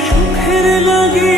সুখের লাগে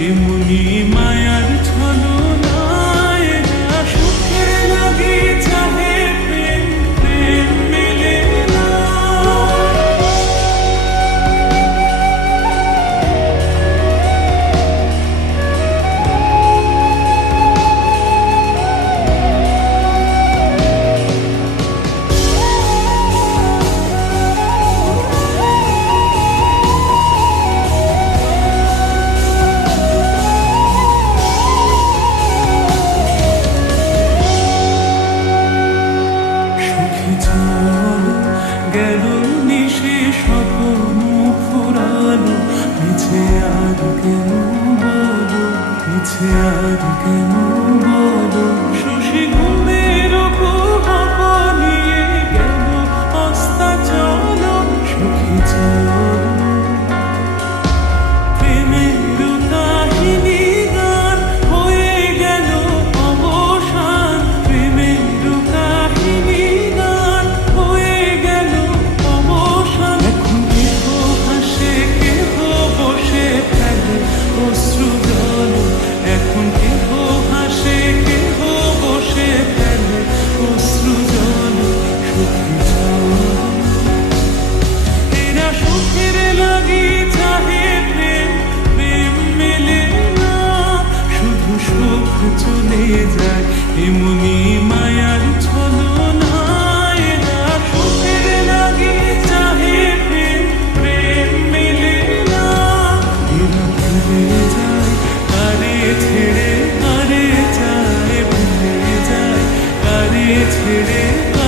এমনি মায় في عاد it is.